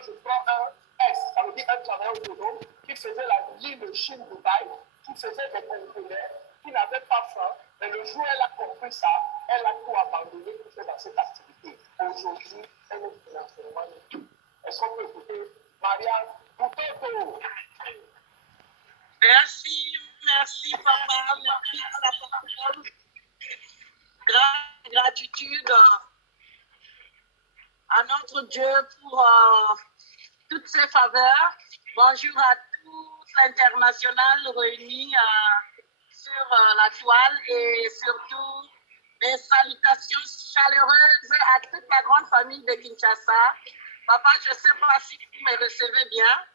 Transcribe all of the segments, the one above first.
je prends un S, ça veut dire un travailleur autonome qui faisait la ligne Chine-Dubaï, qui faisait des conteneurs, qui n'avait pas faim, mais le jour où elle a compris ça, elle a tout abandonné pour faire dans cette activité. Aujourd'hui, elle est financièrement libre. Est-ce qu'on peut écouter Marianne Boutoto? Merci papa, merci pour la parole. Gratitude à notre Dieu pour toutes ses faveurs. Bonjour à toute l'international réunie sur la toile et surtout mes salutations chaleureuses à toute la grande famille de Kinshasa. Papa, je ne sais pas si vous me recevez bien.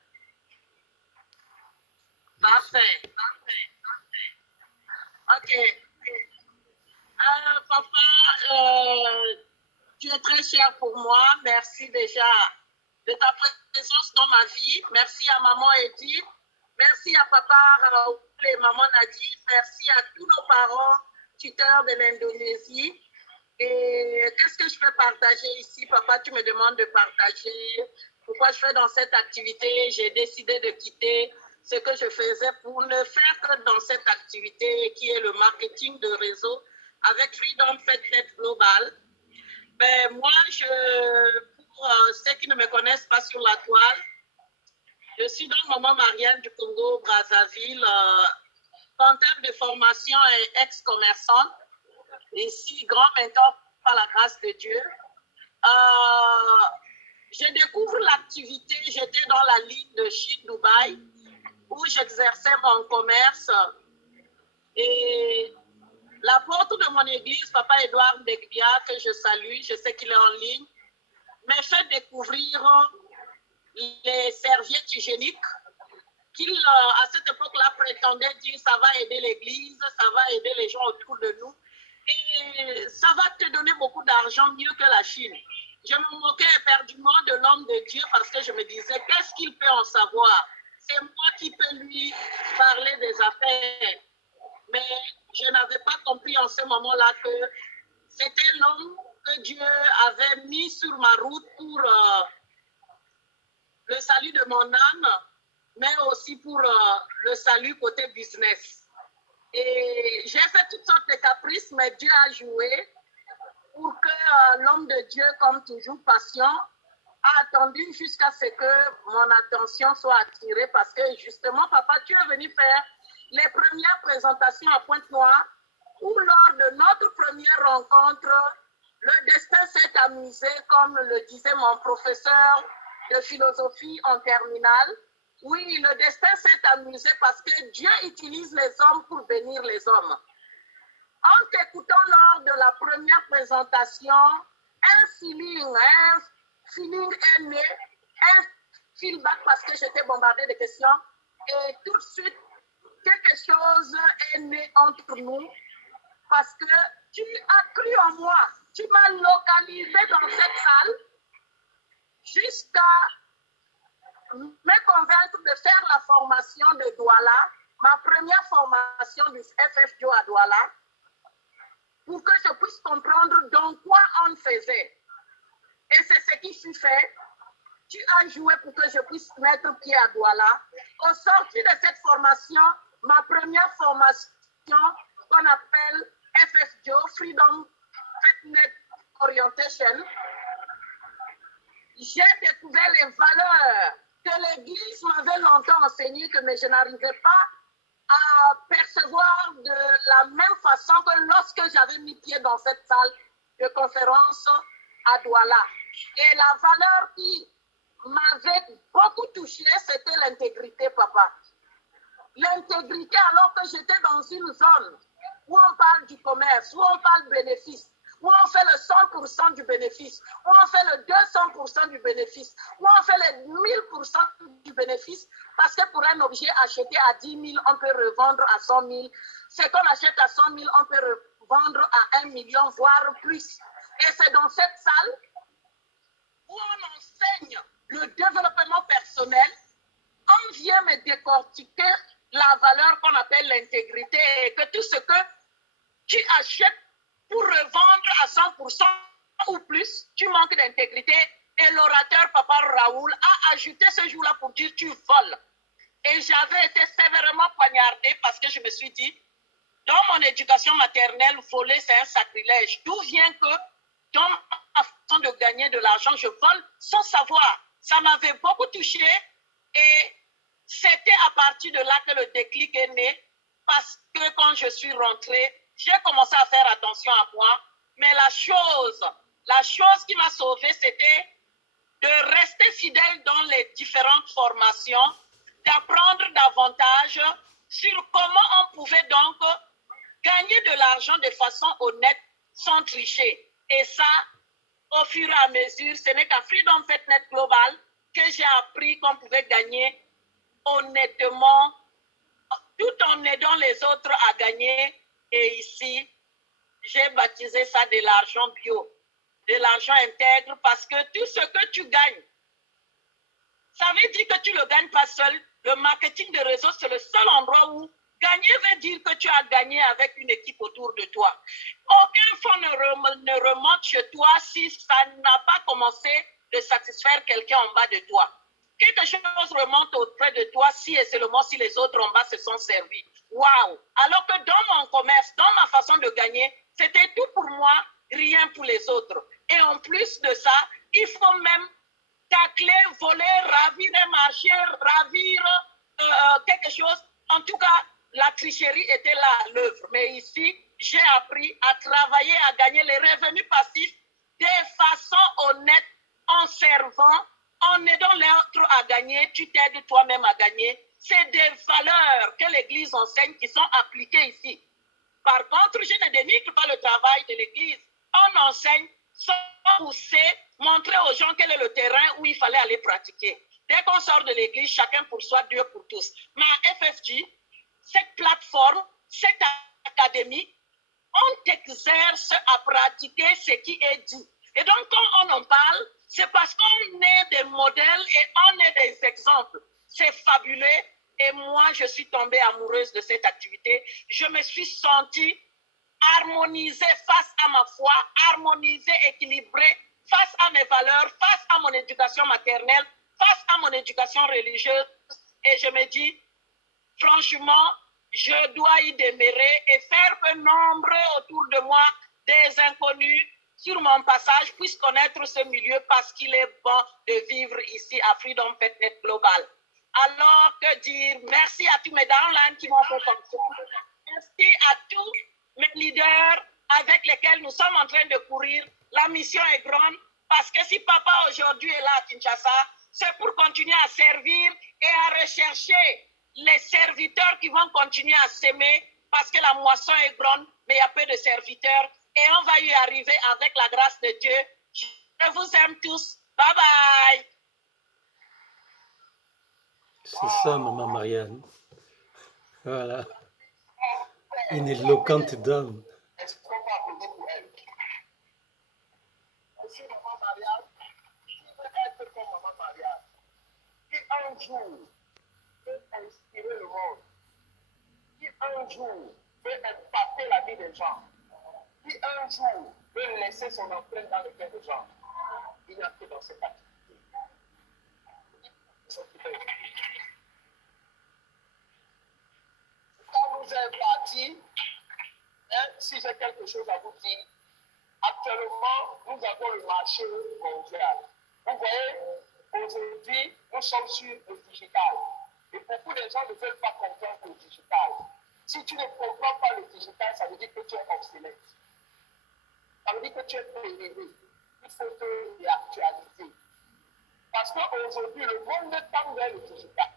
Parfait. Ok. Papa, tu es très cher pour moi. Merci déjà de ta présence dans ma vie. Merci à maman Edith. Merci à papa Raoul et maman Nadine. Merci à tous nos parents tuteurs de l'Indonésie. Et qu'est-ce que je peux partager ici? Papa, tu me demandes de partager. Pourquoi je fais dans cette activité? J'ai décidé de quitter ce que je faisais pour ne faire que dans cette activité qui est le marketing de réseau avec Freedom FedNet Global. Ben, moi, pour ceux qui ne me connaissent pas sur la toile, je suis donc maman Marianne du Congo, Brazzaville, comptable de formation et ex-commerçante, ici grand mentor par la grâce de Dieu. Je découvre l'activité, j'étais dans la ligne de Chine-Dubaï, où j'exerçais mon commerce. Et l'apôtre de mon église, Papa Edouard Degbia, que je salue, je sais qu'il est en ligne, m'a fait découvrir les serviettes hygiéniques qu'il, à cette époque-là, prétendait dire ça va aider l'église, ça va aider les gens autour de nous et ça va te donner beaucoup d'argent, mieux que la Chine. Je me moquais éperdument de l'homme de Dieu parce que je me disais, qu'est-ce qu'il peut en savoir? C'est moi qui peux lui parler des affaires. Mais je n'avais pas compris en ce moment-là que c'était l'homme que Dieu avait mis sur ma route pour le salut de mon âme, mais aussi pour le salut côté business. Et j'ai fait toutes sortes de caprices, mais Dieu a joué pour que l'homme de Dieu, comme toujours patient, a attendu jusqu'à ce que mon attention soit attirée parce que justement, papa, tu es venu faire les premières présentations à Pointe-Noire où lors de notre première rencontre, le destin s'est amusé, comme le disait mon professeur de philosophie en terminale. Oui, le destin s'est amusé parce que Dieu utilise les hommes pour bénir les hommes. En t'écoutant lors de la première présentation, un feeling est né, un feedback parce que j'étais bombardée de questions et tout de suite, quelque chose est né entre nous parce que tu as cru en moi. Tu m'as localisé dans cette salle jusqu'à me convaincre de faire la formation de Douala, ma première formation du FFJO à Douala, pour que je puisse comprendre dans quoi on faisait. Et c'est ce qui fut fait. Tu as joué pour que je puisse mettre pied à Douala. Au sortir de cette formation, ma première formation qu'on appelle FFJO, Freedom FedNet Orientation, j'ai découvert les valeurs que l'Église m'avait longtemps enseignées, mais je n'arrivais pas à percevoir de la même façon que lorsque j'avais mis pied dans cette salle de conférence à Douala. Et la valeur qui m'avait beaucoup touchée, c'était l'intégrité, papa. L'intégrité alors que j'étais dans une zone où on parle du commerce, où on parle bénéfice, où on fait le 100% du bénéfice, où on fait le 200% du bénéfice, où on fait le 1000% du bénéfice, parce que pour un objet acheté à 10 000, on peut revendre à 100 000. Ce qu'on achète à 100 000, on peut revendre à 1 million, voire plus. Et c'est dans cette salle où on enseigne le développement personnel, on vient me décortiquer la valeur qu'on appelle l'intégrité et que tout ce que tu achètes pour revendre à 100% ou plus, tu manques d'intégrité Et l'orateur, Papa Raoul, a ajouté ce jour-là pour dire tu voles. Et j'avais été sévèrement poignardée parce que je me suis dit, dans mon éducation maternelle, voler, c'est un sacrilège. D'où vient que dans ma façon de gagner de l'argent, je vole sans savoir. Ça m'avait beaucoup touchée et c'était à partir de là que le déclic est né parce que quand je suis rentrée, j'ai commencé à faire attention à moi. Mais la chose qui m'a sauvée, c'était de rester fidèle dans les différentes formations, d'apprendre davantage sur comment on pouvait donc gagner de l'argent de façon honnête sans tricher. Et ça, au fur et à mesure, ce n'est qu'à Freedom FedNet Global que j'ai appris qu'on pouvait gagner honnêtement tout en aidant les autres à gagner. Et ici, j'ai baptisé ça de l'argent bio, de l'argent intègre, parce que tout ce que tu gagnes, ça veut dire que tu ne le gagnes pas seul. Le marketing de réseau, c'est le seul endroit où gagner veut dire que tu as gagné avec une équipe autour de toi. Aucun fonds ne remonte chez toi si ça n'a pas commencé de satisfaire quelqu'un en bas de toi. Quelque chose remonte auprès de toi si et seulement si les autres en bas se sont servis. Waouh! Alors que dans mon commerce, dans ma façon de gagner, c'était tout pour moi, rien pour les autres. Et en plus de ça, il faut même tacler, voler, ravir un marché, ravir quelque chose. En tout cas, la tricherie était là à l'œuvre. Mais ici, j'ai appris à travailler, à gagner les revenus passifs de façon honnête, en servant, en aidant l'autre à gagner. Tu t'aides toi-même à gagner. C'est des valeurs que l'Église enseigne qui sont appliquées ici. Par contre, je ne dénigre pas le travail de l'Église. On enseigne sans pousser, montrer aux gens quel est le terrain où il fallait aller pratiquer. Dès qu'on sort de l'Église, chacun pour soi, Dieu pour tous. Mais à FFG, cette plateforme, cette académie, on t'exerce à pratiquer ce qui est dit. Et donc, quand on en parle, c'est parce qu'on est des modèles et on est des exemples. C'est fabuleux. Et moi, je suis tombée amoureuse de cette activité. Je me suis sentie harmonisée face à ma foi, harmonisée, équilibrée face à mes valeurs, face à mon éducation maternelle, face à mon éducation religieuse. Et je me dis, franchement, je dois y demeurer et faire que nombreux autour de moi, des inconnus sur mon passage, puissent connaître ce milieu parce qu'il est bon de vivre ici à Freedom FedNet Global. Alors, que dire? Merci à tous mes downlines qui m'ont fait confiance. Merci à tous mes leaders avec lesquels nous sommes en train de courir. La mission est grande parce que si papa aujourd'hui est là à Kinshasa, c'est pour continuer à servir et à rechercher les serviteurs qui vont continuer à s'aimer parce que la moisson est grande, mais il y a peu de serviteurs et on va y arriver avec la grâce de Dieu. Je vous aime tous. Bye bye. C'est ça, maman Marianne. Voilà. Une éloquente dame. Est-ce qu'on peut applaudir pour elle? Aussi, maman Marianne, qui veut être comme maman Marianne, qui un jour peut inspirer le monde, qui un jour peut impacter la vie des gens, qui un jour peut laisser son empreinte dans le cœur des gens. Il n'y a que dans cette activité. Quand nous est parti, si j'ai quelque chose à vous dire, actuellement, nous avons le marché mondial. Vous voyez, aujourd'hui, nous sommes sur le digital. Et beaucoup de gens ne veulent pas comprendre le digital. Si tu ne comprends pas le digital, ça veut dire que tu es obsolète. Ça veut dire que tu es périmé. Il faut te réactualiser. Parce qu'aujourd'hui, le monde tend vers le digital.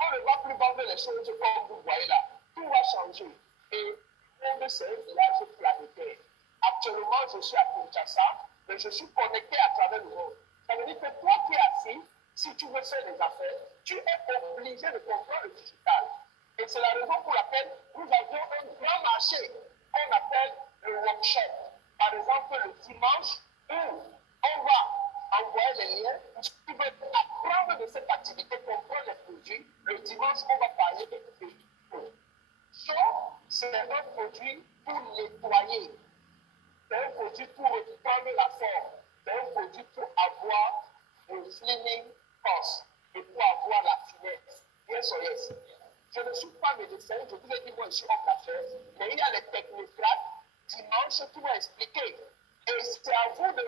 On ne va plus vendre les choses comme vous voyez là. Tout va changer. Et le monde, c'est un village planétaire. Actuellement, je suis à Kinshasa, mais je suis connecté à travers le monde. Ça veut dire que toi qui es assis, si tu veux faire des affaires, tu es obligé de comprendre le digital. Et c'est la raison pour laquelle nous avons un grand marché qu'on appelle le workshop. Par exemple, le dimanche, où on va envoyer les liens. Si tu veux apprendre de cette activité, comprendre les produits, le dimanche, on va parler de tout. Ça, c'est un produit pour nettoyer. C'est un produit pour reprendre la forme. C'est un produit pour avoir savez, je vous ai dit, moi, je suis homme d'affaires, mais il y a les technocrates dimanche qui vont expliquer. Et c'est à vous de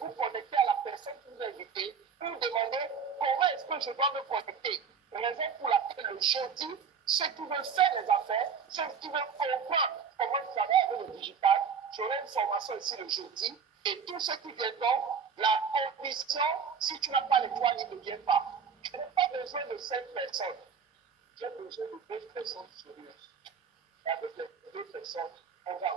vous connecter à la personne qui vous a invité pour demander comment est-ce que je dois me connecter. Raison pour laquelle le jeudi, ceux qui veulent faire les affaires, ceux qui veulent comprendre comment travailler avec le digital, j'aurai une formation ici le jeudi. Et tous ceux qui viendront, la condition, si tu n'as pas l'étoile, ils ne viennent pas. Je n'ai pas besoin de 5 personnes. J'ai besoin de 2 personnes sérieuses. Et avec les 2 personnes, on va